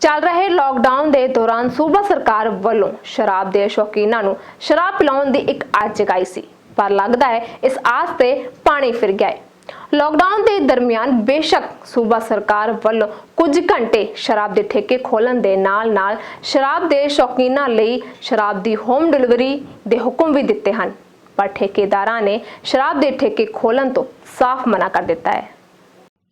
ਚੱਲ ਰਹੇ ਲਾਕਡਾਊਨ ਦੇ ਦੌਰਾਨ ਸੂਬਾ ਸਰਕਾਰ ਵੱਲੋਂ ਸ਼ਰਾਬ ਦੇ ਸ਼ੌਕੀਨਾਂ ਨੂੰ ਸ਼ਰਾਬ ਪਿਲਾਉਣ ਦੀ ਇੱਕ ਆਸ ਜਗਾਈ ਸੀ, ਪਰ ਲੱਗਦਾ ਹੈ ਇਸ ਆਸ ਤੇ ਪਾਣੀ ਫਿਰ ਗਿਆ ਹੈ। ਲਾਕਡਾਊਨ ਦੇ ਦਰਮਿਆਨ ਬੇਸ਼ੱਕ ਸੂਬਾ ਸਰਕਾਰ ਵੱਲੋਂ ਕੁਝ ਘੰਟੇ ਸ਼ਰਾਬ ਦੇ ਠੇਕੇ ਖੋਲਣ ਦੇ ਨਾਲ-ਨਾਲ ਸ਼ਰਾਬ ਦੇ ਸ਼ੌਕੀਨਾਂ ਲਈ ਸ਼ਰਾਬ ਦੀ ਹੋਮ ਡਿਲੀਵਰੀ ਦੇ ਹੁਕਮ ਵੀ ਦਿੱਤੇ ਹਨ, ਪਰ ਠੇਕੇਦਾਰਾਂ ਨੇ ਸ਼ਰਾਬ ਦੇ ਠੇਕੇ ਖੋਲਣ ਤੋਂ ਸਾਫ਼ ਮਨਾ ਕਰ ਦਿੱਤਾ ਹੈ।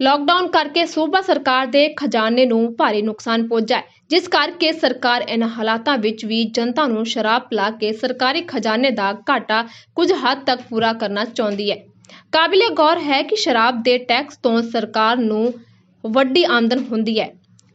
ਲਾਕਡਾਊਨ ਕਰਕੇ ਸੂਬਾ ਸਰਕਾਰ ਦੇ ਖਜ਼ਾਨੇ ਨੂੰ ਭਾਰੀ ਨੁਕਸਾਨ ਪਹੁੰਚਾ ਹੈ, ਜਿਸ ਕਰਕੇ ਸਰਕਾਰ ਇਹਨਾਂ ਹਾਲਾਤਾਂ ਵਿੱਚ ਵੀ ਜਨਤਾ ਨੂੰ ਸ਼ਰਾਬ ਪਿਲਾ ਕੇ ਸਰਕਾਰੀ ਖਜ਼ਾਨੇ ਦਾ ਘਾਟਾ ਕੁਝ ਹੱਦ ਤੱਕ ਪੂਰਾ ਕਰਨਾ ਚਾਹੁੰਦੀ ਹੈ। ਕਾਬਿਲੇ ਗੌਰ ਹੈ ਕਿ ਸ਼ਰਾਬ ਦੇ ਟੈਕਸ ਤੋਂ ਸਰਕਾਰ ਨੂੰ ਵੱਡੀ ਆਮਦਨ ਹੁੰਦੀ ਹੈ।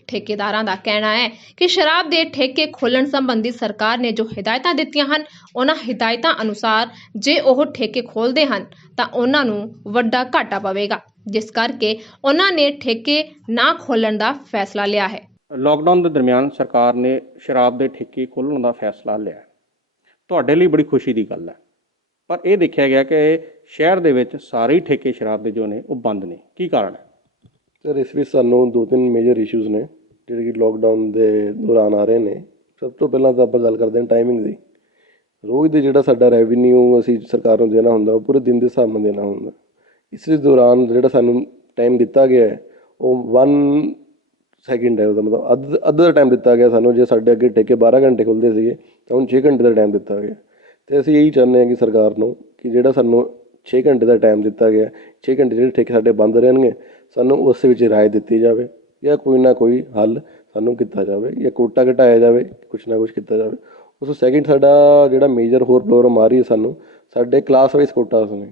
ਠੇਕੇਦਾਰਾਂ ਦਾ ਕਹਿਣਾ ਹੈ ਕਿ ਸ਼ਰਾਬ ਦੇ ਠੇਕੇ ਖੋਲਣ ਸੰਬੰਧੀ ਸਰਕਾਰ ਨੇ ਜੋ ਹਦਾਇਤਾਂ ਦਿੱਤੀਆਂ ਹਨ, ਉਹਨਾਂ ਹਦਾਇਤਾਂ ਅਨੁਸਾਰ ਜੇ ਉਹ ਠੇਕੇ ਖੋਲਦੇ ਹਨ, ਤਾਂ ਉਹਨਾਂ ਨੂੰ ਵੱਡਾ ਘਾਟਾ ਪਵੇਗਾ। ਜਿਸ ਕਰਕੇ ਉਹਨਾਂ ਨੇ ਠੇਕੇ ਨਾ ਖੋਲਣ ਦਾ ਫੈਸਲਾ ਲਿਆ ਹੈ। ਲਾਕਡਾਊਨ ਦੇ ਦਰਮਿਆਨ ਸਰਕਾਰ ਨੇ ਸ਼ਰਾਬ ਦੇ ਠੇਕੇ ਖੋਲ੍ਹਣ ਦਾ ਫੈਸਲਾ ਲਿਆ ਹੈ। ਤੁਹਾਡੇ ਲਈ ਬੜੀ ਖੁਸ਼ੀ ਦੀ ਗੱਲ ਹੈ। ਪਰ ਇਹ ਦੇਖਿਆ ਗਿਆ ਕਿ ਸ਼ਹਿਰ ਦੇ ਵਿੱਚ ਸਾਰੇ ਹੀ ਠੇਕੇ ਸ਼ਰਾਬ ਦੇ ਜੋ ਨੇ ਉਹ ਬੰਦ ਨੇ। ਕੀ ਕਾਰਨ ਹੈ? ਸਰ ਇਸ ਵਿੱਚ ਸਾਨੂੰ ਦੋ ਤਿੰਨ ਮੇਜਰ ਇਸ਼ੂਜ਼ ਨੇ ਜਿਹੜੇ ਕਿ ਲੋਕਡਾਊਨ ਦੇ ਦੌਰਾਨ ਆ ਰਹੇ ਨੇ। ਸਭ ਤੋਂ ਪਹਿਲਾਂ ਤਾਂ ਆਪਾਂ ਗੱਲ ਕਰਦੇ ਹਾਂ ਟਾਈਮਿੰਗ ਦੀ। ਰੋਜ਼ ਦੇ ਜਿਹੜਾ ਸਾਡਾ ਰੈਵਨਿਊ ਅਸੀਂ ਸਰਕਾਰ ਨੂੰ ਦੇਣਾ ਹੁੰਦਾ ਉਹ ਪੂਰੇ ਦਿਨ ਦੇ ਹਿਸਾਬ ਨਾਲ ਦੇਣਾ ਹੁੰਦਾ। ਇਸ ਦੌਰਾਨ ਜਿਹੜਾ ਸਾਨੂੰ ਟਾਈਮ ਦਿੱਤਾ ਗਿਆ ਹੈ, ਉਹ 1 ਸੈਕਿੰਡ ਹੈ ਉਹਦਾ ਮਤਲਬ ਅੱਧ, ਅੱਧਾ ਦਾ ਟਾਈਮ ਦਿੱਤਾ ਗਿਆ ਸਾਨੂੰ, ਜੇ ਸਾਡੇ ਅੱਗੇ ਠੇਕੇ 12 ਘੰਟੇ ਖੁੱਲਦੇ ਸੀਗੇ, ਤਾਂ ਹੁਣ 6 ਘੰਟੇ ਦਾ ਟਾਈਮ ਦਿੱਤਾ ਗਿਆ। ਤੇ ਅਸੀਂ ਇਹੀ ਚਾਹੁੰਦੇ ਹਾਂ ਕਿ ਸਰਕਾਰ ਨੂੰ ਕਿ ਜਿਹੜਾ ਸਾਨੂੰ 6 ਘੰਟੇ ਦਾ ਟਾਈਮ ਦਿੱਤਾ ਗਿਆ 6 ਘੰਟੇ ਜਿਹੜੇ ਠੇਕੇ ਸਾਡੇ ਬੰਦ ਰਹਿਣਗੇ, ਸਾਨੂੰ ਉਸ ਵਿੱਚ ਰਾਏ ਦਿੱਤੀ ਜਾਵੇ ਜਾਂ ਕੋਈ ਨਾ ਕੋਈ ਹੱਲ ਸਾਨੂੰ ਕੀਤਾ ਜਾਵੇ ਜਾਂ ਕੋਟਾ ਘਟਾਇਆ ਜਾਵੇ, ਕੁਛ ਨਾ ਕੁਛ ਕੀਤਾ ਜਾਵੇ। ਉਸ ਤੋਂ ਸੈਕਿੰਡ ਸਾਡਾ ਜਿਹੜਾ ਮੇਜਰ ਹੋਰ ਪ੍ਰੋਬਲਮ ਆ ਰਹੀ ਹੈ ਸਾਨੂੰ, ਸਾਡੇ ਕਲਾਸ ਵਾਈਜ਼ ਕੋਟਾਸ ਨੇ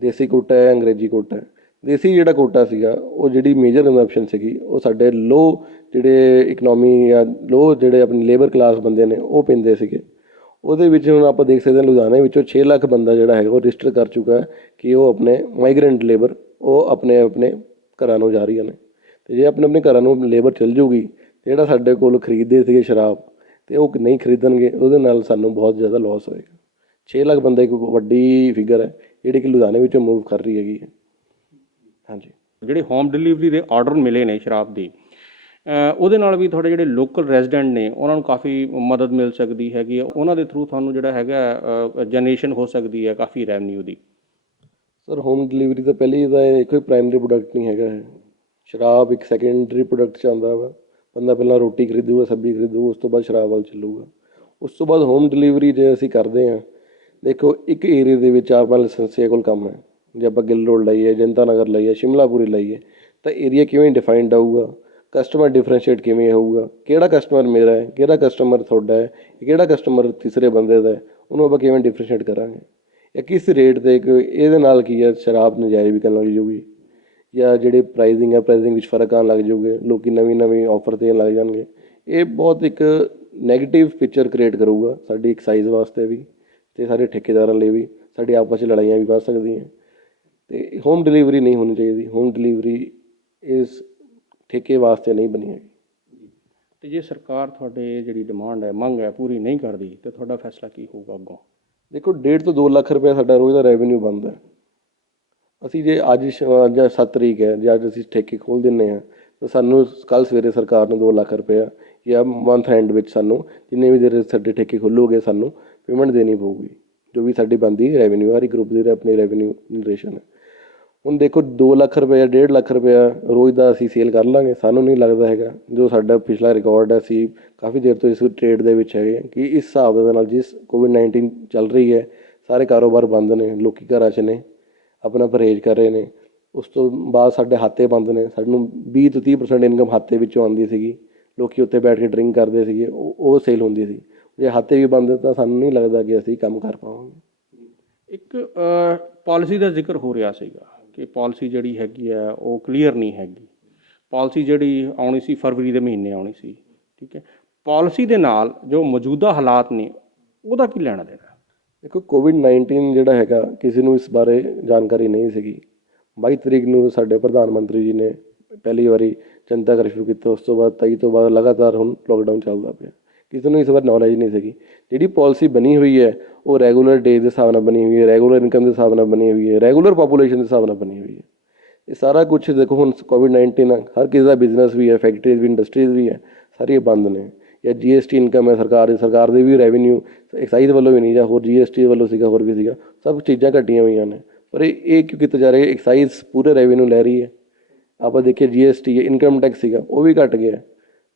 ਦੇਸੀ ਕੋਟਾ ਹੈ, ਅੰਗਰੇਜ਼ੀ ਕੋਟਾ ਹੈ। ਦੇਸੀ ਜਿਹੜਾ ਕੋਟਾ ਸੀਗਾ, ਉਹ ਜਿਹੜੀ ਮੇਜਰ ਕੰਜ਼ੰਪਸ਼ਨ ਸੀਗੀ, ਉਹ ਸਾਡੇ ਲੋ ਜਿਹੜੇ ਇਕਨੋਮੀ ਜਾਂ ਲੋ ਜਿਹੜੇ ਆਪਣੀ ਲੇਬਰ ਕਲਾਸ ਬੰਦੇ ਨੇ, ਉਹ ਪਿੰਦੇ ਸੀਗੇ। ਉਹਦੇ ਵਿੱਚ ਹੁਣ ਆਪਾਂ ਦੇਖ ਸਕਦੇ ਹਾਂ, ਲੁਧਿਆਣੇ ਵਿੱਚੋਂ 6 ਲੱਖ ਬੰਦਾ ਜਿਹੜਾ ਹੈਗਾ, ਉਹ ਰਜਿਸਟਰ ਕਰ ਚੁੱਕਾ ਹੈ ਕਿ ਉਹ ਆਪਣੇ ਮਾਈਗ੍ਰੈਂਟ ਲੇਬਰ ਉਹ ਆਪਣੇ ਆਪਣੇ ਘਰਾਂ ਨੂੰ ਜਾ ਰਹੀਆਂ ਨੇ। ਤੇ ਜੇ ਆਪਣੇ ਆਪਣੇ ਘਰਾਂ ਨੂੰ ਲੇਬਰ ਚਲ ਜੂਗੀ ਜਿਹੜਾ ਸਾਡੇ ਕੋਲ ਖਰੀਦਦੇ ਸੀਗੇ ਸ਼ਰਾਬ, ਤੇ ਉਹ ਨਹੀਂ ਖਰੀਦਣਗੇ, ਉਹਦੇ ਨਾਲ ਸਾਨੂੰ ਬਹੁਤ ਜ਼ਿਆਦਾ ਲਾਸ ਹੋਏਗਾ। 6 ਲੱਖ ਬੰਦਾ ਇੱਕ ਵੱਡੀ ਫਿਗਰ ਹੈ। ਜਿਹੜੀ ਕਿ ਲੁਧਿਆਣੇ ਵਿੱਚੋਂ ਮੂਵ ਕਰ ਰਹੀ ਹੈਗੀ ਹੈ। ਹਾਂਜੀ। ਜਿਹੜੇ ਹੋਮ ਡਿਲੀਵਰੀ ਦੇ ਆਰਡਰ ਮਿਲੇ ਨੇ ਸ਼ਰਾਬ ਦੀ ਉਹਦੇ ਨਾਲ ਵੀ ਤੁਹਾਡੇ ਜਿਹੜੇ ਲੋਕਲ ਰੈਜ਼ੀਡੈਂਟ ਨੇ ਉਹਨਾਂ ਨੂੰ ਕਾਫੀ ਮਦਦ ਮਿਲ ਸਕਦੀ ਹੈਗੀ ਹੈ। ਉਹਨਾਂ ਦੇ ਥਰੂ ਤੁਹਾਨੂੰ ਜਿਹੜਾ ਹੈਗਾ ਜਨਰੇਸ਼ਨ ਹੋ ਸਕਦੀ ਹੈ ਕਾਫੀ ਰੈਵਨਿਊ ਦੀ। ਸਰ ਹੋਮ ਡਿਲੀਵਰੀ ਤਾਂ ਪਹਿਲੀ ਇਹਦਾ ਇਹ ਕੋਈ ਪ੍ਰਾਇਮਰੀ ਪ੍ਰੋਡਕਟ ਨਹੀਂ ਹੈਗਾ ਹੈ ਸ਼ਰਾਬ ਇੱਕ ਸੈਕੰਡਰੀ ਪ੍ਰੋਡਕਟ ਚ ਆਉਂਦਾ ਵਾ। ਬੰਦਾ ਪਹਿਲਾਂ ਰੋਟੀ ਖਰੀਦੂਗਾ ਸਬਜ਼ੀ ਖਰੀਦੂਗਾ ਉਸ ਤੋਂ ਬਾਅਦ ਸ਼ਰਾਬ ਵੱਲ ਚੱਲੂਗਾ। ਉਸ ਤੋਂ ਬਾਅਦ ਹੋਮ ਡਿਲੀਵਰੀ ਜੇ ਅਸੀਂ ਕਰਦੇ ਹਾਂ ਦੇਖੋ, ਇੱਕ ਏਰੀਆ ਦੇ ਵਿੱਚ ਚਾਰ ਪੰਜ ਲਾਇਸੈਂਸੀਆਂ ਕੋਲ ਕੰਮ ਹੈ। ਜੇ ਆਪਾਂ ਗਿੱਲ ਰੋਡ ਲਈਏ, ਜਨਤਾ ਨਗਰ ਲਈਏ ਸ਼ਿਮਲਾਪੁਰੀ ਲਈਏ, ਤਾਂ ਏਰੀਆ ਕਿਵੇਂ ਡਿਫਾਈਨਡ ਆਊਗਾ? ਕਸਟਮਰ ਡਿਫਰੈਂਸ਼ੀਏਟ ਕਿਵੇਂ ਹੋਊਗਾ? ਕਿਹੜਾ ਕਸਟਮਰ ਮੇਰਾ ਹੈ? ਕਿਹੜਾ ਕਸਟਮਰ ਤੁਹਾਡਾ ਹੈ? ਕਿਹੜਾ ਕਸਟਮਰ ਤੀਸਰੇ ਬੰਦੇ ਦਾ ਹੈ? ਉਹਨੂੰ ਆਪਾਂ ਕਿਵੇਂ ਡਿਫਰੈਂਸ਼ੀਏਟ ਕਰਾਂਗੇ? ਜਾਂ ਕਿਸ ਰੇਟ ਤੇ ਇੱਕ ਇਹਦੇ ਨਾਲ ਕੀ ਹੈ? ਸ਼ਰਾਬ ਨਜਾਇਜ਼ ਵਿਕਣ ਲੱਗ ਜੂਗੀ ਜਾਂ ਜਿਹੜੇ ਪ੍ਰਾਈਸਿੰਗ ਹੈ ਪ੍ਰਾਈਸਿੰਗ ਵਿੱਚ ਫ਼ਰਕ ਆਉਣ ਲੱਗ ਜਾਊਗੇ, ਲੋਕੀ ਨਵੀਂ ਨਵੀਂ ਆਫਰ ਦੇਣ ਲੱਗ ਜਾਣਗੇ। ਇਹ ਬਹੁਤ ਇੱਕ 네ਗੇਟਿਵ ਪਿਕਚਰ ਕ੍ਰੀਏਟ ਕਰੂਗਾ, ਸਾਡੀ ਐਕਸਾਈਜ਼ ਵਾਸਤੇ ਵੀ। ਤੇ ਸਾਰੇ ਠੇਕੇਦਾਰਾਂ ਲਈ ਵੀ ਸਾਡੀ ਆਪਸ ਵਿੱਚ ਲੜਾਈਆਂ ਵੀ ਵੱਧ ਸਕਦੀਆਂ। ਤੇ ਹੋਮ ਡਿਲੀਵਰੀ ਨਹੀਂ ਹੋਣੀ ਚਾਹੀਦੀ। ਹੋਮ ਡਿਲੀਵਰੀ ਇਸ ਠੇਕੇ ਵਾਸਤੇ ਨਹੀਂ ਬਣੀ ਹੈਗੀ। ਤੇ ਜੇ ਸਰਕਾਰ ਤੁਹਾਡੇ ਜਿਹੜੀ ਡਿਮਾਂਡ ਹੈ ਮੰਗ ਹੈ ਪੂਰੀ ਨਹੀਂ ਕਰਦੀ ਤੇ ਤੁਹਾਡਾ ਫੈਸਲਾ ਕੀ ਹੋਊਗਾ ਅੱਗੋਂ? ਦੇਖੋ 1.5 ਤੋਂ 2 ਲੱਖ ਰੁਪਏ ਸਾਡਾ ਰੋਜ਼ ਦਾ ਰੈਵਨਿਊ ਬਣਦਾ ਹੈ। ਅਸੀਂ ਜੇ ਅੱਜ ਅੱਜ 7 ਤਰੀਕ ਹੈ ਜੇ ਅੱਜ ਅਸੀਂ ਠੇਕੇ ਖੋਲ ਦਿੰਨੇ ਆ ਤਾਂ ਸਾਨੂੰ ਕੱਲ ਸਵੇਰੇ ਸਰਕਾਰ ਨੂੰ 2 ਲੱਖ ਰੁਪਏ ਜਾਂ ਮੰਥ ਐਂਡ ਵਿੱਚ ਸਾਨੂੰ ਜਿੰਨੇ ਵੀ ਦੇਰ ਸਾਡੇ ਠੇਕੇ ਖੁੱਲੂਗੇ ਸਾਨੂੰ ਪੇਮੈਂਟ ਦੇਣੀ ਪਊਗੀ, ਜੋ ਵੀ ਸਾਡੀ ਬੰਦੀ ਰੈਵਨਿਊ ਹਰ ਗਰੁੱਪ ਦੀ ਆਪਣੀ ਰੈਵਨਿਊ ਜਨਰੇਸ਼ਨ ਹੈ। ਹੁਣ ਦੇਖੋ 2 ਲੱਖ ਰੁਪਏ 1.5 ਲੱਖ ਰੁਪਏ ਰੋਜ਼ ਦਾ ਅਸੀਂ ਸੇਲ ਕਰ ਲਾਂਗੇ, ਸਾਨੂੰ ਨਹੀਂ ਲੱਗਦਾ ਹੈਗਾ, ਜੋ ਸਾਡਾ ਪਿਛਲਾ ਰਿਕਾਰਡ ਹੈ, ਅਸੀਂ ਕਾਫੀ ਦੇਰ ਤੋਂ ਇਸ ਟ੍ਰੇਡ ਦੇ ਵਿੱਚ ਹੈਗੇ ਕਿ ਇਸ ਹਿਸਾਬ ਦੇ ਨਾਲ ਜਿਸ ਕੋਵਿਡ 19 ਚੱਲ ਰਹੀ ਹੈ, ਸਾਰੇ ਕਾਰੋਬਾਰ ਬੰਦ ਨੇ, ਲੋਕੀ ਘਰਾਂ 'ਚ ਨੇ, ਆਪਣਾ ਪਰਹੇਜ਼ ਕਰ ਰਹੇ ਨੇ, ਉਸ ਤੋਂ ਬਾਅਦ ਸਾਡੇ ਹਾਤੇ ਬੰਦ ਨੇ, ਸਾਨੂੰ 20 ਤੋਂ 30% ਇਨਕਮ ਹਾਤੇ ਵਿੱਚੋਂ ਆਉਂਦੀ ਸੀਗੀ, ਲੋਕੀ ਉੱਤੇ ਬੈਠ ਕੇ ਡਰਿੰਕ ਕਰਦੇ ਸੀਗੇ, ਉਹ ਉਹ ਸੇਲ ਹੁੰਦੀ ਸੀ। ਜੇ ਹਾਤੇ ਵੀ ਬੰਦ ਤਾਂ ਸਾਨੂੰ ਨਹੀਂ ਲੱਗਦਾ ਕਿ ਅਸੀਂ ਕੰਮ ਕਰ ਪਾਵਾਂਗੇ। ਇੱਕ ਪਾਲਿਸੀ ਦਾ ਜ਼ਿਕਰ ਹੋ ਰਿਹਾ ਸੀਗਾ ਕਿ ਪਾਲਿਸੀ ਜਿਹੜੀ ਹੈਗੀ ਹੈ ਉਹ ਕਲੀਅਰ ਨਹੀਂ ਹੈਗੀ। ਪਾਲਿਸੀ ਜਿਹੜੀ ਆਉਣੀ ਸੀ ਫਰਵਰੀ ਦੇ ਮਹੀਨੇ ਆਉਣੀ ਸੀ ਠੀਕ ਹੈ। ਪਾਲਿਸੀ ਦੇ ਨਾਲ ਜੋ ਮੌਜੂਦਾ ਹਾਲਾਤ ਨੇ ਉਹਦਾ ਕੀ ਲੈਣਾ ਦੇਣਾ? ਦੇਖੋ ਕੋਵਿਡ 19 ਜਿਹੜਾ ਹੈਗਾ ਕਿਸੇ ਨੂੰ ਇਸ ਬਾਰੇ ਜਾਣਕਾਰੀ ਨਹੀਂ ਸੀਗੀ। 22 ਤਰੀਕ ਨੂੰ ਸਾਡੇ ਪ੍ਰਧਾਨ ਮੰਤਰੀ ਜੀ ਨੇ ਪਹਿਲੀ ਵਾਰੀ ਜਨਤਾ ਕਰਫਿਊ ਕੀਤਾ ਉਸ ਤੋਂ ਬਾਅਦ 23 ਤੋਂ ਬਾਅਦ ਲਗਾਤਾਰ ਹੁਣ ਲੋਕਡਾਊਨ ਚੱਲਦਾ ਪਿਆ। ਕਿਸੇ ਨੂੰ ਇਸ ਬਾਰੇ ਨੌਲੇਜ ਨਹੀਂ ਸੀਗੀ। ਜਿਹੜੀ ਪਾਲਿਸੀ ਬਣੀ ਹੋਈ ਹੈ, ਉਹ ਰੈਗੂਲਰ ਡੇ ਦੇ ਹਿਸਾਬ ਨਾਲ ਬਣੀ ਹੋਈ ਹੈ ਰੈਗੂਲਰ ਇਨਕਮ ਦੇ ਹਿਸਾਬ ਨਾਲ ਬਣੀ ਹੋਈ ਹੈ ਰੈਗੂਲਰ ਪੋਪੂਲੇਸ਼ਨ ਦੇ ਹਿਸਾਬ ਨਾਲ ਬਣੀ ਹੋਈ ਹੈ। ਇਹ ਸਾਰਾ ਕੁਝ ਦੇਖੋ, ਹੁਣ ਕੋਵਿਡ-19 ਆ, ਹਰ ਕਿਸੇ ਦਾ ਬਿਜ਼ਨਸ ਵੀ ਹੈ ਫੈਕਟਰੀਜ਼ ਵੀ ਇੰਡਸਟਰੀਜ਼ ਵੀ ਹੈ, ਸਾਰੀਆਂ ਬੰਦ ਨੇ। ਜਾਂ ਜੀਐਸਟੀ ਇਨਕਮ ਹੈ, ਸਰਕਾਰ ਦੀ, ਸਰਕਾਰ ਦੇ ਵੀ ਰੈਵਨਿਊ ਐਕਸਾਈਜ਼ ਵੱਲੋਂ ਵੀ ਨਹੀਂ, ਜਾਂ ਹੋਰ ਜੀਐਸਟੀ ਵੱਲੋਂ ਸੀਗਾ, ਹੋਰ ਵੀ ਸੀਗਾ, ਸਭ ਚੀਜ਼ਾਂ ਘਟੀਆਂ ਹੋਈਆਂ ਨੇ। ਪਰ ਇਹ ਇਹ ਕਿਉਂ ਕੀਤਾ ਜਾ ਰਿਹਾ ਐਕਸਾਈਜ਼ ਪੂਰੇ ਰੈਵਨਿਊ ਲੈ ਰਹੀ ਹੈ। ਆਪਾਂ ਦੇਖੀਏ ਜੀਐਸਟੀ ਇਨਕਮ ਟੈਕਸ ਸੀਗਾ, ਉਹ ਵੀ ਘਟ ਗਿਆ।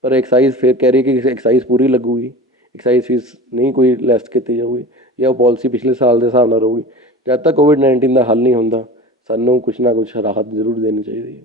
ਪਰ ਐਕਸਾਈਜ਼ ਫਿਰ ਕਹਿ ਰਹੀ ਕਿ ਐਕਸਾਈਜ਼ ਪੂਰੀ ਲੱਗੂਗੀ। ਐਕਸਾਈਜ਼ ਫੀਸ ਨਹੀਂ ਕੋਈ ਲੈਸ ਕੀਤੀ ਜਾਊਗੀ ਜਾਂ ਉਹ ਪਾਲਿਸੀ ਪਿਛਲੇ ਸਾਲ ਦੇ ਹਿਸਾਬ ਨਾਲ ਰਹੂਗੀ। ਜਦ ਤੱਕ ਕੋਵਿਡ-19 ਦਾ ਹੱਲ ਨਹੀਂ ਹੁੰਦਾ ਸਾਨੂੰ ਕੁਛ ਨਾ ਕੁਛ ਰਾਹਤ ਜ਼ਰੂਰ ਦੇਣੀ ਚਾਹੀਦੀ ਹੈ।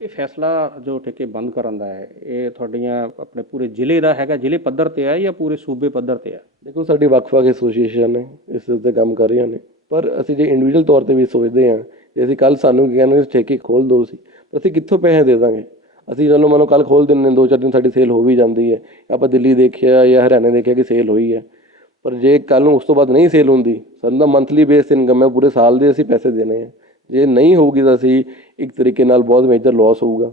ਇਹ ਫੈਸਲਾ ਜੋ ਠੇਕੇ ਬੰਦ ਕਰਨ ਦਾ ਹੈ ਇਹ ਤੁਹਾਡੀਆਂ ਆਪਣੇ ਪੂਰੇ ਜ਼ਿਲ੍ਹੇ ਦਾ ਹੈਗਾ ਜ਼ਿਲ੍ਹੇ ਪੱਧਰ ਤੇ ਹੈ ਜਾਂ ਪੂਰੇ ਸੂਬੇ ਪੱਧਰ ਤੇ ਹੈ ਦੇਖੋ ਸਾਡੀ ਵੱਖ-ਵੱਖ ਐਸੋਸੀਏਸ਼ਨ ਨੇ ਇਸ ਉੱਤੇ ਕੰਮ ਕਰ ਰਹੀਆਂ ਨੇ। ਪਰ ਅਸੀਂ ਜੇ ਇੰਡੀਵਿਜੂਅਲ ਤੌਰ ਤੇ ਵੀ ਸੋਚਦੇ ਹਾਂ ਜੇ ਅਸੀਂ ਕੱਲ ਸਾਨੂੰ ਕਹਿੰਦੇ ਠੇਕੇ ਖੋਲ ਦੋ ਸੀ ਅਸੀਂ ਕਿੱਥੋਂ ਪੈਸੇ ਦੇ ਦਾਂਗੇ? ਅਸੀਂ ਚਲੋ ਮੰਨੋ ਕੱਲ ਖੋਲ ਦਿੰਦੇ ਨੇ ਦੋ ਚਾਰ ਦਿਨ ਸਾਡੀ ਸੇਲ ਹੋ ਵੀ ਜਾਂਦੀ ਹੈ। ਆਪਾਂ ਦਿੱਲੀ ਦੇਖਿਆ ਜਾਂ ਹਰਿਆਣਾ ਦੇਖਿਆ ਕਿ ਸੇਲ ਹੋਈ ਹੈ। ਪਰ ਜੇ ਕੱਲ ਨੂੰ ਉਸ ਤੋਂ ਬਾਅਦ ਨਹੀਂ ਸੇਲ ਹੁੰਦੀ, ਸਾਨੂੰ ਤਾਂ ਮੰਥਲੀ ਬੇਸ ਇਨਕਮ ਹੈ, ਪੂਰੇ ਸਾਲ ਦੇ ਅਸੀਂ ਪੈਸੇ ਦੇਣੇ ਆ ਜੇ ਨਹੀਂ ਹੋਊਗੀ ਤਾਂ ਅਸੀਂ ਇੱਕ ਤਰੀਕੇ ਨਾਲ ਬਹੁਤ ਮੇਜਰ ਲਾਸ ਹੋਊਗਾ।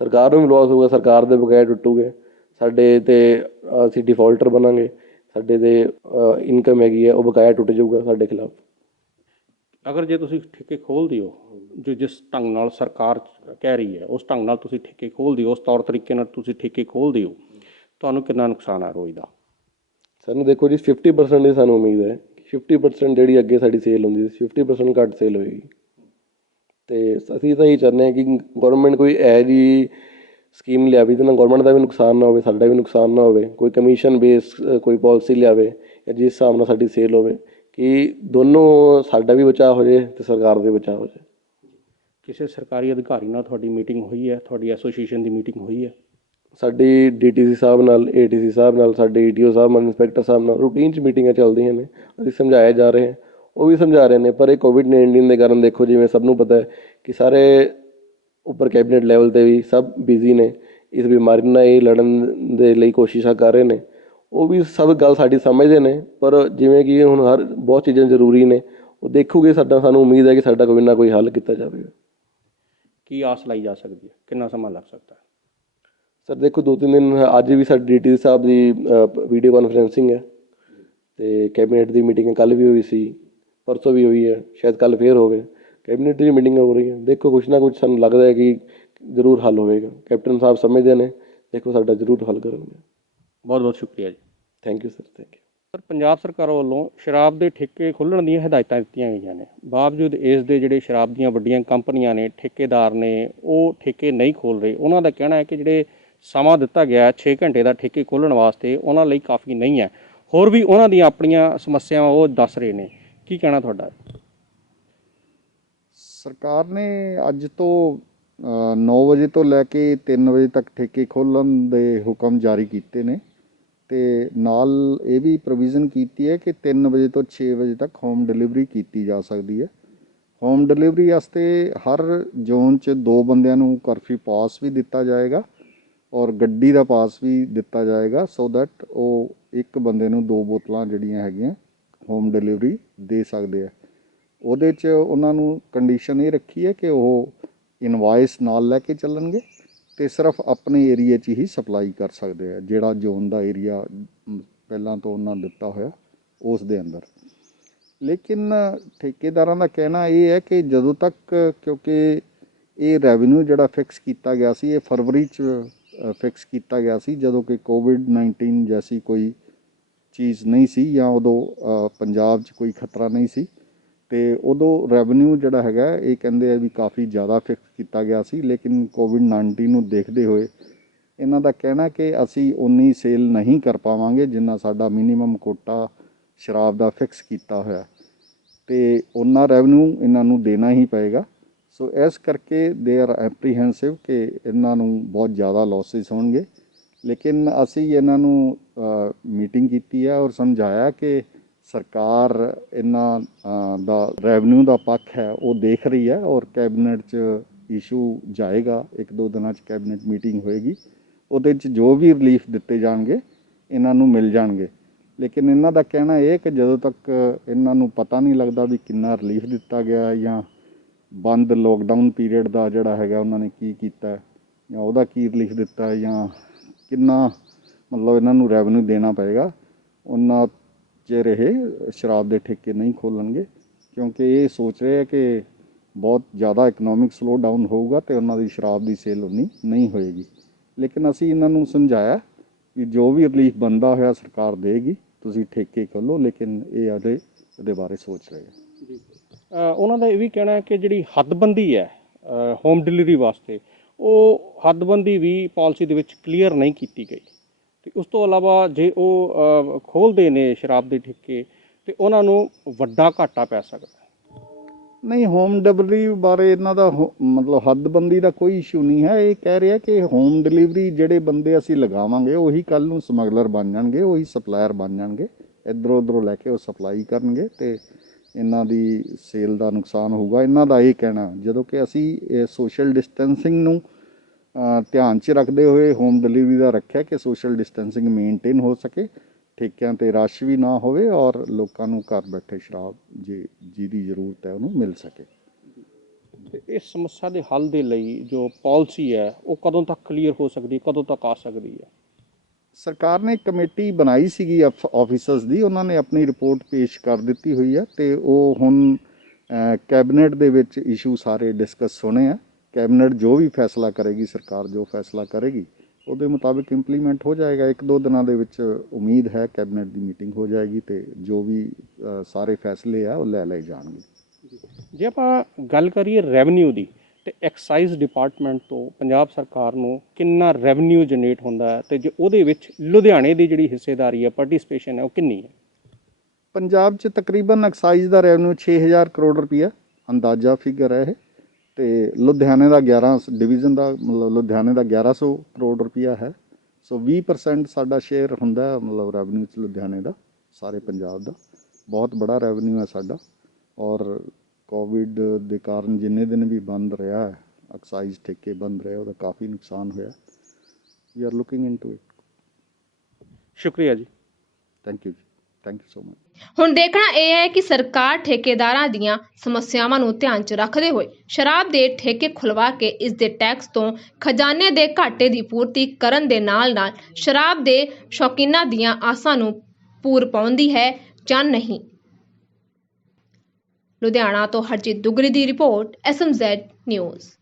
ਸਰਕਾਰ ਨੂੰ ਵੀ ਲਾਸ ਹੋਊਗਾ, ਸਰਕਾਰ ਦੇ ਬਕਾਇਆ ਟੁੱਟੂਗੇ। ਸਾਡੇ ਤੇ ਅਸੀਂ ਡਿਫਾਲਟਰ ਬਣਾਂਗੇ। ਸਾਡੇ ਤੇ ਇਨਕਮ ਹੈਗੀ ਹੈ, ਉਹ ਬਕਾਇਆ ਟੁੱਟ ਜਾਊਗਾ ਸਾਡੇ ਖਿਲਾਫ। ਅਗਰ ਜੇ ਤੁਸੀਂ ਠੇਕੇ ਖੋਲ ਦਿਓ, ਜੋ ਜਿਸ ਢੰਗ ਨਾਲ ਸਰਕਾਰ ਕਹਿ ਰਹੀ ਹੈ, ਉਸ ਢੰਗ ਨਾਲ ਤੁਸੀਂ ਠੇਕੇ ਖੋਲ ਦਿਓ, ਉਸ ਤੌਰ ਤਰੀਕੇ ਨਾਲ ਤੁਸੀਂ ਠੇਕੇ ਖੋਲ ਦਿਓ, ਤੁਹਾਨੂੰ ਕਿੰਨਾ ਨੁਕਸਾਨ ਆ ਰੋਜ਼ ਦਾ? ਸਾਨੂੰ ਦੇਖੋ ਜੀ 50% ਦੀ ਸਾਨੂੰ ਉਮੀਦ ਹੈ ਕਿ 50% ਜਿਹੜੀ ਅੱਗੇ ਸਾਡੀ ਸੇਲ ਹੁੰਦੀ ਸੀ 50% ਘੱਟ ਸੇਲ ਹੋਏਗੀ। ਤੇ ਅਸੀਂ ਤਾਂ ਇਹ ਚਾਹੁੰਦੇ ਹਾਂ ਕਿ ਗਵਰਨਮੈਂਟ ਕੋਈ ਇਹ ਜੀ ਸਕੀਮ ਲਿਆਵੇ, ਜਿਹਦੇ ਨਾਲ ਗਵਰਨਮੈਂਟ ਦਾ ਵੀ ਨੁਕਸਾਨ ਨਾ ਹੋਵੇ, ਸਾਡਾ ਵੀ ਨੁਕਸਾਨ ਨਾ ਹੋਵੇ, ਕੋਈ ਕਮਿਸ਼ਨ ਬੇਸ ਕੋਈ ਪਾਲਿਸੀ ਲਿਆਵੇ, ਜਾਂ ਜਿਸ ਹਿਸਾਬ ਨਾਲ ਸਾਡੀ ਸੇਲ ਹੋਵੇ। ਕਿ ਦੋਨੋਂ ਸਾਡਾ ਵੀ ਬਚਾਅ ਹੋ ਜਾਏ ਤੇ ਸਰਕਾਰ ਦੇ ਬਚਾਅ ਹੋ ਜਾਏ ਕਿਸੇ ਸਰਕਾਰੀ ਅਧਿਕਾਰੀ ਨਾਲ ਤੁਹਾਡੀ ਮੀਟਿੰਗ ਹੋਈ ਹੈ ਤੁਹਾਡੀ ਐਸੋਸੀਏਸ਼ਨ ਦੀ ਮੀਟਿੰਗ ਹੋਈ ਹੈ? ਸਾਡੀ ਡੀਟੀਸੀ ਸਾਹਿਬ ਨਾਲ ਏਟੀਸੀ ਸਾਹਿਬ ਨਾਲ ਸਾਡੇ ਈਟੀਓ ਸਾਹਿਬ ਨਾਲ ਇੰਸਪੈਕਟਰ ਸਾਹਿਬ ਨਾਲ ਰੂਟੀਨ 'ਚ ਮੀਟਿੰਗਾਂ ਚੱਲਦੀਆਂ ਨੇ ਅਸੀਂ ਸਮਝਾਏ ਜਾ ਰਹੇ ਹਾਂ। ਉਹ ਵੀ ਸਮਝਾ ਰਹੇ ਨੇ ਪਰ ਇਹ ਕੋਵਿਡ-19 ਦੇ ਕਾਰਨ ਦੇਖੋ ਜਿਵੇਂ ਸਭ ਨੂੰ ਪਤਾ ਹੈ ਕਿ ਸਾਰੇ ਉੱਪਰ ਕੈਬਨਿਟ ਲੈਵਲ ਤੇ ਵੀ ਸਭ ਬਿਜ਼ੀ ਨੇ। ਇਸ ਬਿਮਾਰੀ ਨਾਲ ਇਹ ਲੜਨ ਦੇ ਲਈ ਕੋਸ਼ਿਸ਼ਾਂ ਕਰ ਰਹੇ ਨੇ। ਉਹ ਵੀ ਸਭ ਗੱਲ ਸਾਡੀ ਸਮਝਦੇ ਨੇ ਪਰ ਜਿਵੇਂ ਕਿ ਹੁਣ ਹਰ ਬਹੁਤ ਚੀਜ਼ਾਂ ਜ਼ਰੂਰੀ ਨੇ ਉਹ ਦੇਖੋਗੇ ਸਾਡਾ ਸਾਨੂੰ ਉਮੀਦ ਹੈ ਕਿ ਸਾਡਾ ਕੋਈ ਨਾ ਕੋਈ ਹੱਲ ਕੀਤਾ ਜਾਵੇਗਾ। ਕੀ ਆਸ ਲਾਈ ਜਾ ਸਕਦੀ ਹੈ? ਕਿੰਨਾ ਸਮਾਂ ਲੱਗ ਸਕਦਾ ਹੈ? ਸਰ ਦੇਖੋ ਦੋ ਤਿੰਨ ਦਿਨ ਅੱਜ ਵੀ ਸਾਡੀ ਡੀਟੀ ਸਾਹਿਬ ਦੀ ਵੀਡੀਓ ਕਾਨਫਰੈਂਸਿੰਗ ਹੈ ਤੇ ਕੈਬਨਿਟ ਦੀ ਮੀਟਿੰਗ ਕੱਲ ਵੀ ਹੋਈ ਸੀ ਪਰਸੋਂ ਵੀ ਹੋਈ ਹੈ ਸ਼ਾਇਦ ਕੱਲ ਫੇਰ ਹੋਵੇ। ਕੈਬਨਿਟ ਦੀ ਮੀਟਿੰਗ ਹੋ ਰਹੀ ਹੈ ਦੇਖੋ ਕੁਛ ਨਾ ਕੁਛ ਸਾਨੂੰ ਲੱਗਦਾ ਹੈ ਕਿ ਜ਼ਰੂਰ ਹੱਲ ਹੋਵੇਗਾ। ਕੈਪਟਨ ਸਾਹਿਬ ਸਮਝਦੇ ਨੇ ਦੇਖੋ ਸਾਡਾ ਜ਼ਰੂਰ ਹੱਲ ਕਰਨਗੇ। ਬਹੁਤ ਬਹੁਤ ਸ਼ੁਕਰੀਆ ਜੀ। Thank you sir thank you ਪਰ ਪੰਜਾਬ ਸਰਕਾਰ ਵੱਲੋਂ ਸ਼ਰਾਬ ਦੇ ਠੇਕੇ ਖੋਲ੍ਹਣ ਦੀਆਂ ਹਦਾਇਤਾਂ ਦਿੱਤੀਆਂ ਗਈਆਂ ਨੇ। ਬਾਵਜੂਦ ਇਸ ਦੇ ਜਿਹੜੇ ਸ਼ਰਾਬ ਦੀਆਂ ਵੱਡੀਆਂ ਕੰਪਨੀਆਂ ਨੇ, ਠੇਕੇਦਾਰ ਨੇ, ਉਹ ਠੇਕੇ ਨਹੀਂ ਖੋਲ ਰਹੇ, ਉਹਨਾਂ ਦਾ ਕਹਿਣਾ ਹੈ ਕਿ ਜਿਹੜੇ ਸਮਾਂ ਦਿੱਤਾ ਗਿਆ ਹੈ 6 ਘੰਟੇ ਦਾ ਠੇਕੇ ਖੋਲ੍ਹਣ ਵਾਸਤੇ, ਉਹਨਾਂ ਲਈ ਕਾਫੀ ਨਹੀਂ ਹੈ। ਹੋਰ ਵੀ ਉਹਨਾਂ ਦੀਆਂ ਆਪਣੀਆਂ ਸਮੱਸਿਆਵਾਂ ਉਹ ਦੱਸ ਰਹੇ ਨੇ। ਕੀ ਕਹਿਣਾ ਤੁਹਾਡਾ? ਸਰਕਾਰ ਨੇ ਅੱਜ ਤੋਂ 9 ਵਜੇ ਤੋਂ ਲੈ ਕੇ 3 ਵਜੇ ਤੱਕ ਠੇਕੇ ਖੋਲ੍ਹਣ ਦੇ ਹੁਕਮ ਜਾਰੀ ਕੀਤੇ ਨੇ। ਅਤੇ ਨਾਲ ਇਹ ਵੀ ਪ੍ਰੋਵੀਜ਼ਨ ਕੀਤੀ ਹੈ ਕਿ 3 ਵਜੇ ਤੋਂ 6 ਵਜੇ ਤੱਕ ਹੋਮ ਡਿਲੀਵਰੀ ਕੀਤੀ ਜਾ ਸਕਦੀ ਹੈ। ਹੋਮ ਡਿਲੀਵਰੀ ਵਾਸਤੇ ਹਰ ਜ਼ੋਨ 'ਚ ਦੋ ਬੰਦਿਆਂ ਨੂੰ ਕਰਫਿਊ ਪਾਸ ਵੀ ਦਿੱਤਾ ਜਾਏਗਾ ਔਰ ਗੱਡੀ ਦਾ ਪਾਸ ਵੀ ਦਿੱਤਾ ਜਾਏਗਾ ਸੋ ਦੈਟ ਉਹ ਇੱਕ ਬੰਦੇ ਨੂੰ ਦੋ ਬੋਤਲਾਂ ਜਿਹੜੀਆਂ ਹੈਗੀਆਂ ਹੋਮ ਡਿਲੀਵਰੀ ਦੇ ਸਕਦੇ ਆ ਉਹਦੇ 'ਚ ਉਹਨਾਂ ਨੂੰ ਕੰਡੀਸ਼ਨ ਇਹ ਰੱਖੀ ਹੈ ਕਿ ਉਹ ਇਨਵਾਇਸ ਨਾਲ ਲੈ ਕੇ ਚੱਲਣਗੇ ਤੇ ਸਿਰਫ ਆਪਣੇ ਏਰੀਆ 'ਚ ਹੀ ਸਪਲਾਈ ਕਰ ਸਕਦੇ ਆ, ਜਿਹੜਾ ਜ਼ੋਨ ਦਾ ਏਰੀਆ ਪਹਿਲਾਂ ਤੋਂ ਉਹਨਾਂ ਦਿੱਤਾ ਹੋਇਆ, ਉਸ ਦੇ ਅੰਦਰ। ਲੇਕਿਨ ਠੇਕੇਦਾਰਾਂ ਦਾ ਕਹਿਣਾ ਇਹ ਹੈ ਕਿ ਜਦੋਂ ਤੱਕ, ਕਿਉਂਕਿ ਇਹ ਰੈਵਨਿਊ ਜਿਹੜਾ ਫਿਕਸ ਕੀਤਾ ਗਿਆ ਸੀ, ਇਹ ਫਰਵਰੀ 'ਚ ਫਿਕਸ ਕੀਤਾ ਗਿਆ ਸੀ, ਜਦੋਂ ਕਿ ਕੋਵਿਡ-19 ਜੈਸੀ ਕੋਈ ਚੀਜ਼ ਨਹੀਂ ਸੀ ਜਾਂ ਉਦੋਂ ਪੰਜਾਬ 'ਚ ਕੋਈ ਖਤਰਾ ਨਹੀਂ ਸੀ ਤੇ ਉਦੋਂ ਰੈਵਨਿਊ ਜਿਹੜਾ ਹੈਗਾ, ਇਹ ਕਹਿੰਦੇ ਆ ਵੀ ਕਾਫੀ ਜ਼ਿਆਦਾ ਫਿਕਸ ਕੀਤਾ ਗਿਆ ਸੀ, ਲੇਕਿਨ ਕੋਵਿਡ-19 ਨੂੰ ਦੇਖਦੇ ਹੋਏ ਇਹਨਾਂ ਦਾ ਕਹਿਣਾ ਕਿ ਅਸੀਂ ਉਨੀ ਸੇਲ ਨਹੀਂ ਕਰ ਪਾਵਾਂਗੇ ਜਿੰਨਾ ਸਾਡਾ ਮਿਨੀਮਮ ਕੋਟਾ ਸ਼ਰਾਬ ਦਾ ਫਿਕਸ ਕੀਤਾ ਹੋਇਆ। ਤੇ ਉਹਨਾਂ ਰੈਵਨਿਊ ਇਹਨਾਂ ਨੂੰ ਦੇਣਾ ਹੀ ਪਏਗਾ। ਸੋ ਇਸ ਕਰਕੇ ਦੇ ਆਰ ਐਪਰੀਹੈਂਸਿਵ ਕਿ ਇਹਨਾਂ ਨੂੰ ਬਹੁਤ ਜ਼ਿਆਦਾ ਲਾਸਸ ਹੋਣਗੇ। ਲੇਕਿਨ ਅਸੀਂ ਇਹਨਾਂ ਨੂੰ ਮੀਟਿੰਗ ਕੀਤੀ ਹੈ ਔਰ ਸਮਝਾਇਆ ਕਿ ਸਰਕਾਰ ਇਹਨਾਂ ਦਾ ਰੈਵਨਿਊ ਦਾ ਪੱਖ ਹੈ, ਉਹ ਦੇਖ ਰਹੀ ਹੈ ਔਰ ਕੈਬਨਿਟ 'ਚ ਇਸ਼ੂ ਜਾਏਗਾ, ਇੱਕ ਦੋ ਦਿਨਾਂ 'ਚ ਕੈਬਨਿਟ ਮੀਟਿੰਗ ਹੋਏਗੀ, ਉਹਦੇ 'ਚ ਜੋ ਵੀ ਰਿਲੀਫ ਦਿੱਤੇ ਜਾਣਗੇ, ਇਹਨਾਂ ਨੂੰ ਮਿਲ ਜਾਣਗੇ। ਲੇਕਿਨ ਇਹਨਾਂ ਦਾ ਕਹਿਣਾ ਇਹ ਕਿ ਜਦੋਂ ਤੱਕ ਇਹਨਾਂ ਨੂੰ ਪਤਾ ਨਹੀਂ ਲੱਗਦਾ ਵੀ ਕਿੰਨਾ ਰਿਲੀਫ ਦਿੱਤਾ ਗਿਆ ਜਾਂ ਬੰਦ ਲੋਕਡਾਊਨ ਪੀਰੀਅਡ ਦਾ ਜਿਹੜਾ ਹੈਗਾ, ਉਹਨਾਂ ਨੇ ਕੀ ਕੀਤਾ ਜਾਂ ਉਹਦਾ ਕੀ ਰਿਲੀਫ ਦਿੱਤਾ ਜਾਂ ਕਿੰਨਾ ਮਤਲਬ ਇਹਨਾਂ ਨੂੰ ਰੈਵਨਿਊ ਦੇਣਾ ਪਏਗਾ, ਉਹਨਾਂ ਚਿਰ ਰਹੇ, ਸ਼ਰਾਬ ਦੇ ਠੇਕੇ ਨਹੀਂ ਖੋਲਣਗੇ, ਕਿਉਂਕਿ ਇਹ ਸੋਚ ਰਹੇ ਆ ਕਿ ਬਹੁਤ ਜ਼ਿਆਦਾ ਇਕਨੋਮਿਕ ਸਲੋ ਡਾਊਨ ਹੋਊਗਾ ਤੇ ਉਹਨਾਂ ਦੀ ਸ਼ਰਾਬ ਦੀ ਸੇਲ ਉਨੀ ਨਹੀਂ ਹੋਏਗੀ। ਲੇਕਿਨ ਅਸੀਂ ਇਹਨਾਂ ਨੂੰ ਸਮਝਾਇਆ ਕਿ ਜੋ ਵੀ ਰਿਲੀਫ ਬੰਦਾ ਹੋਇਆ ਸਰਕਾਰ ਦੇਗੀ, ਤੁਸੀਂ ਠੇਕੇ ਖੋਲੋ, ਲੇਕਿਨ ਇਹ ਅਜੇ ਇਹਦੇ ਬਾਰੇ ਸੋਚ ਰਹੇ ਆ। ਉਹਨਾਂ ਦਾ ਇਹ ਵੀ ਕਹਿਣਾ ਹੈ ਕਿ ਜਿਹੜੀ ਹੱਦਬੰਦੀ ਹੈ ਹੋਮ ਡਿਲੀਵਰੀ ਵਾਸਤੇ, ਉਹ ਹੱਦਬੰਦੀ ਵੀ ਪਾਲਿਸੀ ਦੇ ਵਿੱਚ ਕਲੀਅਰ ਨਹੀਂ ਕੀਤੀ ਗਈ। ਉਸ ਤੋਂ ਇਲਾਵਾ ਜੇ ਉਹ ਅ, ਖੋਲ੍ਹਦੇ ਨੇ ਸ਼ਰਾਬ ਦੇ ਠੇਕੇ ਤੇ ਉਹਨਾਂ ਨੂੰ ਵੱਡਾ ਘਾਟਾ ਪੈ ਸਕਦਾ ਨਹੀਂ ਹੋਮ ਡਿਲੀਵਰੀ ਬਾਰੇ ਇਹਨਾਂ ਦਾ ਹੋ- ਮਤਲਬ ਹੱਦਬੰਦੀ ਦਾ ਕੋਈ ਇਸ਼ੂ ਨਹੀਂ ਹੈ। ਇਹ ਕਹਿ ਰਿਹਾ ਕਿ ਹੋਮ ਡਿਲੀਵਰੀ ਜਿਹੜੇ ਬੰਦੇ ਅਸੀਂ ਲਗਾਵਾਂਗੇ ਉਹੀ ਕੱਲ ਨੂੰ ਸਮਗਲਰ ਬਣ ਜਾਣਗੇ ਉਹੀ ਸਪਲਾਇਰ ਬਣ ਜਾਣਗੇ ਇਧਰੋਂ ਉਧਰੋਂ ਲੈ ਕੇ ਉਹ ਸਪਲਾਈ ਕਰਨਗੇ ਤੇ ਇਹਨਾਂ ਦੀ ਸੇਲ ਦਾ ਨੁਕਸਾਨ ਹੋਊਗਾ। ਇਹਨਾਂ ਦਾ ਇਹ ਕਹਿਣਾ ਜਦੋਂ ਕਿ ਅਸੀਂ ਸੋਸ਼ਲ ਡਿਸਟੈਂਸਿੰਗ ਨੂੰ ਧਿਆਨ 'ਚ ਰੱਖਦੇ ਹੋਏ ਹੋਮ ਡਿਲੀਵਰੀ ਦਾ ਰੱਖਿਆ ਕਿ ਸੋਸ਼ਲ ਡਿਸਟੈਂਸਿੰਗ ਮੇਨਟੇਨ ਹੋ ਸਕੇ ਠੇਕਿਆਂ ਤੇ ਰਸ਼ ਵੀ ਨਾ ਹੋਵੇ ਔਰ ਲੋਕਾਂ ਨੂੰ ਘਰ ਬੈਠੇ ਸ਼ਰਾਬ ਜੇ ਜਿਹਦੀ ਜ਼ਰੂਰਤ ਹੈ ਉਹਨੂੰ ਮਿਲ ਸਕੇ। ਤੇ ਇਸ ਸਮੱਸਿਆ ਦੇ ਹੱਲ ਦੇ ਲਈ ਜੋ ਪਾਲਿਸੀ ਹੈ ਉਹ ਕਦੋਂ ਤੱਕ ਕਲੀਅਰ ਹੋ ਸਕਦੀ ਕਦੋਂ ਤੱਕ ਆ ਸਕਦੀ ਹੈ? ਸਰਕਾਰ ਨੇ ਕਮੇਟੀ ਬਣਾਈ ਸੀਗੀ ਆਫੀਸਰਸ ਦੀ ਉਹਨਾਂ ਨੇ ਆਪਣੀ ਰਿਪੋਰਟ ਪੇਸ਼ ਕਰ ਦਿੱਤੀ ਹੋਈ ਹੈ ਤੇ ਉਹ ਹੁਣ ਕੈਬਨਿਟ ਦੇ ਵਿੱਚ ਇਸ਼ੂ ਸਾਰੇ ਡਿਸਕਸ ਹੋਣੇ ਆ। ਕੈਬਨਿਟ ਜੋ ਵੀ ਫੈਸਲਾ ਕਰੇਗੀ ਸਰਕਾਰ ਜੋ ਫੈਸਲਾ ਕਰੇਗੀ ਉਹਦੇ ਮੁਤਾਬਿਕ ਇੰਪਲੀਮੈਂਟ ਹੋ ਜਾਏਗਾ। ਇੱਕ ਦੋ ਦਿਨਾਂ ਦੇ ਵਿੱਚ ਉਮੀਦ ਹੈ ਕੈਬਨਿਟ ਦੀ ਮੀਟਿੰਗ ਹੋ ਜਾਏਗੀ ਤੇ ਜੋ ਵੀ ਸਾਰੇ ਫੈਸਲੇ ਆ ਉਹ ਲੈ ਲਏ ਜਾਣਗੇ। ਜੇ ਆਪਾਂ ਗੱਲ ਕਰੀਏ ਰੈਵਨਿਊ ਦੀ ਤੇ ਐਕਸਾਈਜ਼ ਡਿਪਾਰਟਮੈਂਟ ਤੋਂ ਪੰਜਾਬ ਸਰਕਾਰ ਨੂੰ ਕਿੰਨਾ ਰੈਵਨਿਊ ਜਨਰੇਟ ਹੁੰਦਾ ਹੈ ਤੇ ਜੇ ਉਹਦੇ ਵਿੱਚ ਲੁਧਿਆਣੇ ਦੀ ਜਿਹੜੀ ਹਿੱਸੇਦਾਰੀ ਹੈ ਪਾਰਟਿਸਿਪੇਸ਼ਨ ਹੈ ਉਹ ਕਿੰਨੀ ਹੈ? ਪੰਜਾਬ 'ਚ ਤਕਰੀਬਨ ਐਕਸਾਈਜ਼ ਦਾ ਰੈਵਨਿਊ 6000 ਕਰੋੜ ਰੁਪਈਆ ਅੰਦਾਜ਼ਾ ਫਿਗਰ ਹੈ ਇਹ। ਤੇ ਲੁਧਿਆਣੇ ਦਾ 11 ਡਿਵੀਜ਼ਨ ਦਾ ਮਤਲਬ ਲੁਧਿਆਣੇ ਦਾ 1100 ਕਰੋੜ ਰੁਪਈਆ ਹੈ। ਸੋ 20% ਸਾਡਾ ਸ਼ੇਅਰ ਹੁੰਦਾ ਹੈ ਮਤਲਬ ਰੈਵਨਿਊ 'ਚ ਲੁਧਿਆਣੇ ਦਾ ਸਾਰੇ ਪੰਜਾਬ ਦਾ। ਬਹੁਤ ਬੜਾ ਰੈਵਨਿਊ ਹੈ ਸਾਡਾ ਔਰ ਕੋਵਿਡ ਦੇ ਕਾਰਨ ਜਿੰਨੇ ਦਿਨ ਵੀ ਬੰਦ ਰਿਹਾ ਹੈ ਐਕਸਾਈਜ਼ ਠੇਕੇ ਬੰਦ ਰਹੇ ਉਹਦਾ ਕਾਫੀ ਨੁਕਸਾਨ ਹੋਇਆ we are looking into it ਸ਼ੁਕਰੀਆ ਜੀ। ਥੈਂਕ ਯੂ ਜੀ। ਥੈਂਕ ਯੂ ਸੋ ਮਚ ਹੁਣ ਦੇਖਣਾ ਇਹ ਹੈ ਕਿ ਸਰਕਾਰ ਠੇਕੇਦਾਰਾਂ ਦੀਆਂ ਸਮੱਸਿਆਵਾਂ ਨੂੰ ਧਿਆਨ 'ਚ ਰੱਖਦੇ ਹੋਏ ਸ਼ਰਾਬ ਦੇ ਠੇਕੇ ਖੁਲਵਾ ਕੇ ਇਸ ਦੇ ਟੈਕਸ ਤੋਂ ਖਜ਼ਾਨੇ ਦੇ ਘਾਟੇ ਦੀ ਪੂਰਤੀ ਕਰਨ ਦੇ ਨਾਲ-ਨਾਲ ਸ਼ਰਾਬ ਦੇ ਸ਼ੌਕੀਨਾਂ ਦੀਆਂ ਆਸਾਂ ਨੂੰ ਪੂਰ ਪਾਉਂਦੀ ਹੈ ਜਾਂ ਨਹੀਂ। ਲੁਧਿਆਣਾ ਤੋਂ ਹਰਜੀਤ ਦੁਗਰੀ ਦੀ ਰਿਪੋਰਟ, ਐਸਐਮਜ਼ੈਡ ਨਿਊਜ਼।